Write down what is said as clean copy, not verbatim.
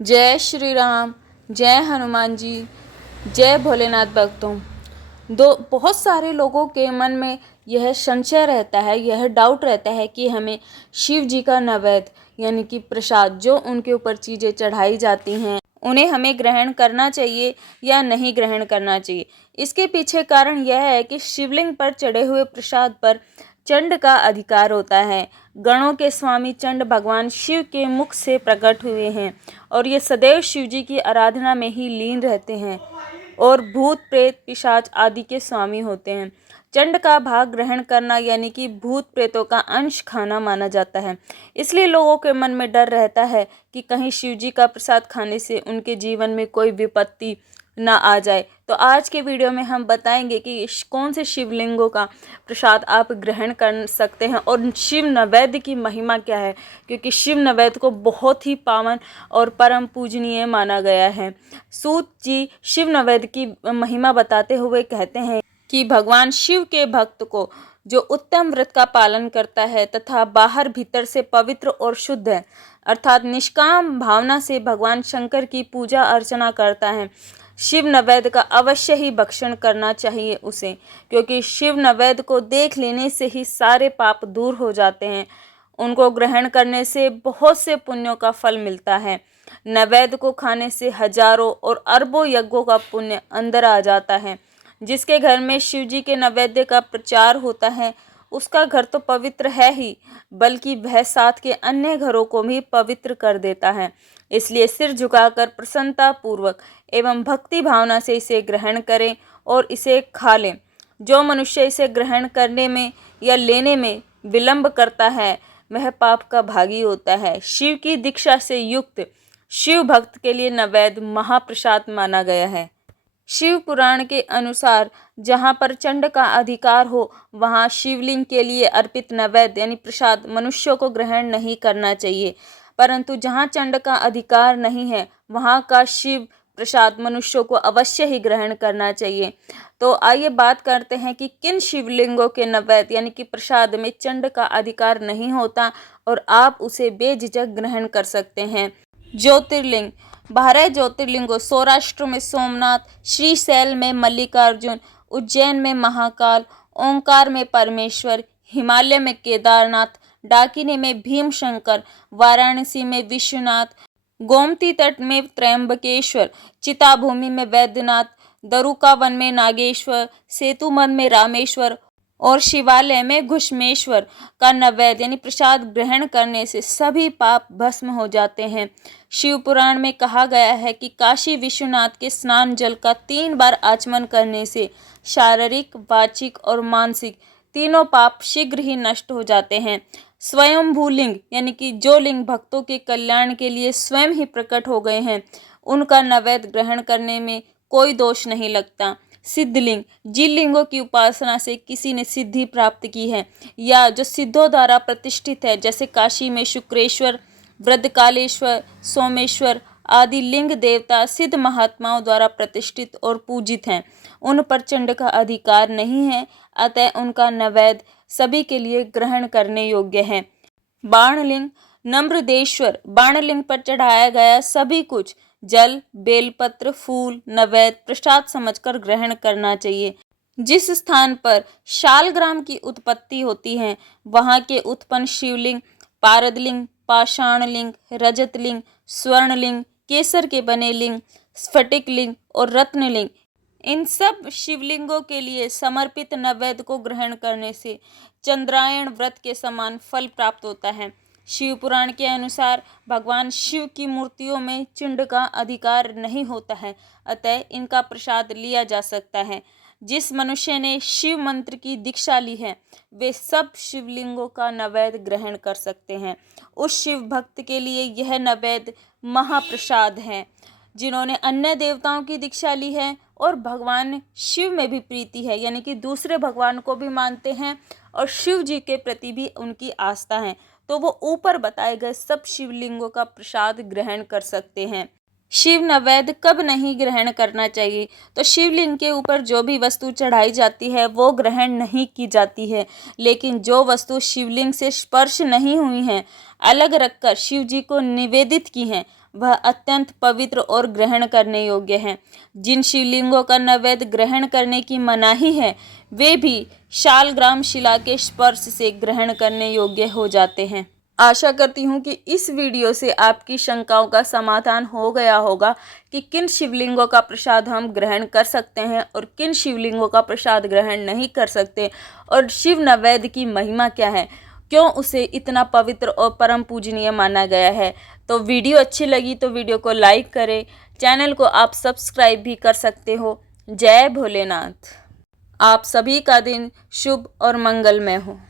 जय श्री राम, जय हनुमान जी, जय भोलेनाथ भक्तों। बहुत सारे लोगों के मन में यह संशय रहता है, यह डाउट रहता है कि हमें शिव जी का नैवेद्य यानी कि प्रसाद जो उनके ऊपर चीज़ें चढ़ाई जाती हैं उन्हें हमें ग्रहण करना चाहिए या नहीं ग्रहण करना चाहिए। इसके पीछे कारण यह है कि शिवलिंग पर चढ़े हुए प्रसाद पर चंड का अधिकार होता है। गणों के स्वामी चंड भगवान शिव के मुख से प्रकट हुए हैं और ये सदैव शिव जी की आराधना में ही लीन रहते हैं और भूत प्रेत पिशाच आदि के स्वामी होते हैं। चंड का भाग ग्रहण करना यानी कि भूत प्रेतों का अंश खाना माना जाता है। इसलिए लोगों के मन में डर रहता है कि कहीं शिव जी का प्रसाद खाने से उनके जीवन में कोई विपत्ति ना आ जाए। तो आज के वीडियो में हम बताएंगे कि कौन से शिवलिंगों का प्रसाद आप ग्रहण कर सकते हैं और शिव नैवेद्य की महिमा क्या है, क्योंकि शिव नैवेद्य को बहुत ही पावन और परम पूजनीय माना गया है। सूत जी शिव नैवेद्य की महिमा बताते हुए कहते हैं कि भगवान शिव के भक्त को जो उत्तम व्रत का पालन करता है तथा बाहर भीतर से पवित्र और शुद्ध है अर्थात निष्काम भावना से भगवान शंकर की पूजा अर्चना करता है, शिव नैवेद्य का अवश्य ही भक्षण करना चाहिए उसे, क्योंकि शिव नैवेद्य को देख लेने से ही सारे पाप दूर हो जाते हैं। उनको ग्रहण करने से बहुत से पुण्यों का फल मिलता है। नैवेद्य को खाने से हजारों और अरबों यज्ञों का पुण्य अंदर आ जाता है। जिसके घर में शिव जी के नैवेद्य का प्रचार होता है उसका घर तो पवित्र है ही, बल्कि वह साथ के अन्य घरों को भी पवित्र कर देता है। इसलिए सिर झुकाकर प्रसन्नता पूर्वक एवं भक्ति भावना से इसे ग्रहण करें और इसे खा लें। जो मनुष्य इसे ग्रहण करने में या लेने में विलंब करता है वह पाप का भागी होता है। शिव की दीक्षा से युक्त शिव भक्त के लिए नैवेद्य महाप्रसाद माना गया है। शिव पुराण के अनुसार जहाँ पर चंड का अधिकार हो वहाँ शिवलिंग के लिए अर्पित नैवेद्य यानी प्रसाद मनुष्यों को ग्रहण नहीं करना चाहिए, परंतु जहाँ चंड का अधिकार नहीं है वहाँ का शिव प्रसाद मनुष्यों को अवश्य ही ग्रहण करना चाहिए। तो आइए बात करते हैं कि किन शिवलिंगों के नैवेद्य यानी कि प्रसाद में चंड का अधिकार नहीं होता और आप उसे बेझिझक ग्रहण कर सकते हैं। ज्योतिर्लिंग 12 ज्योतिर्लिंगों सौराष्ट्र में सोमनाथ, श्रीशैल में मल्लिकार्जुन, उज्जैन में महाकाल, ओंकार में परमेश्वर, हिमालय में केदारनाथ, डाकिनी में भीमशंकर, वाराणसी में विश्वनाथ, गोमती तट में त्र्यंबकेश्वर, चिताभूमि में वैद्यनाथ, दरुका वन में नागेश्वर, सेतुमन में रामेश्वर और शिवालय में घुष्मेश्वर का नैवेद्य यानी प्रसाद ग्रहण करने से सभी पाप भस्म हो जाते हैं। शिव पुराण में कहा गया है कि काशी विश्वनाथ के स्नान जल का 3 बार आचमन करने से शारीरिक, वाचिक और मानसिक तीनों पाप शीघ्र ही नष्ट हो जाते हैं। स्वयंभू लिंग यानी कि जो लिंग भक्तों के कल्याण के लिए स्वयं ही प्रकट हो गए हैं उनका नैवेद्य ग्रहण करने में कोई दोष नहीं लगता। सिद्धलिंग जिन लिंगों की उपासना से किसी ने सिद्धि प्राप्त की है या जो सिद्धों द्वारा प्रतिष्ठित है, जैसे काशी में शुक्रेश्वर, वृद्धकालेश्वर, सोमेश्वर आदि लिंग देवता सिद्ध महात्माओं द्वारा प्रतिष्ठित और पूजित हैं, उन पर चंड का अधिकार नहीं है, अतः उनका नैवेद्य सभी के लिए ग्रहण करने योग्य है। बाणलिंग नम्रदेश्वर बाणलिंग पर चढ़ाया गया सभी कुछ जल, बेलपत्र, फूल, नैवेद्य प्रसाद समझकर ग्रहण करना चाहिए। जिस स्थान पर शालग्राम की उत्पत्ति होती है वहाँ के उत्पन्न शिवलिंग, पारदलिंग, पाषाणलिंग, रजतलिंग, स्वर्णलिंग, केसर के बने लिंग, स्फटिक लिंग और रत्नलिंग, इन सब शिवलिंगों के लिए समर्पित नैवेद्य को ग्रहण करने से चंद्रायण व्रत के समान फल प्राप्त होता है। शिव पुराण के अनुसार भगवान शिव की मूर्तियों में चंड का अधिकार नहीं होता है, अतः इनका प्रसाद लिया जा सकता है। जिस मनुष्य ने शिव मंत्र की दीक्षा ली है वे सब शिवलिंगों का नैवेद्य ग्रहण कर सकते हैं। उस शिव भक्त के लिए यह नैवेद्य महाप्रसाद है। जिन्होंने अन्य देवताओं की दीक्षा ली है और भगवान शिव में भी प्रीति है यानी कि दूसरे भगवान को भी मानते हैं और शिव जी के प्रति भी उनकी आस्था है, तो वो ऊपर बताए गए सब शिवलिंगों का प्रसाद ग्रहण कर सकते हैं। शिव नैवेद्य कब नहीं ग्रहण करना चाहिए? तो शिवलिंग के ऊपर जो भी वस्तु चढ़ाई जाती है वो ग्रहण नहीं की जाती है, लेकिन जो वस्तु शिवलिंग से स्पर्श नहीं हुई हैं, अलग रखकर शिव जी को निवेदित की हैं, वह अत्यंत पवित्र और ग्रहण करने योग्य हैं। जिन शिवलिंगों का नैवेद्य ग्रहण करने की मनाही है वे भी शालग्राम शिला के स्पर्श से ग्रहण करने योग्य हो जाते हैं। आशा करती हूँ कि इस वीडियो से आपकी शंकाओं का समाधान हो गया होगा कि किन शिवलिंगों का प्रसाद हम ग्रहण कर सकते हैं और किन शिवलिंगों का प्रसाद ग्रहण नहीं कर सकते, और शिव नैवेद्य की महिमा क्या है, क्यों उसे इतना पवित्र और परम पूजनीय माना गया है। तो वीडियो अच्छी लगी तो वीडियो को लाइक करें, चैनल को आप सब्सक्राइब भी कर सकते हो। जय भोलेनाथ। आप सभी का दिन शुभ और मंगलमय हो।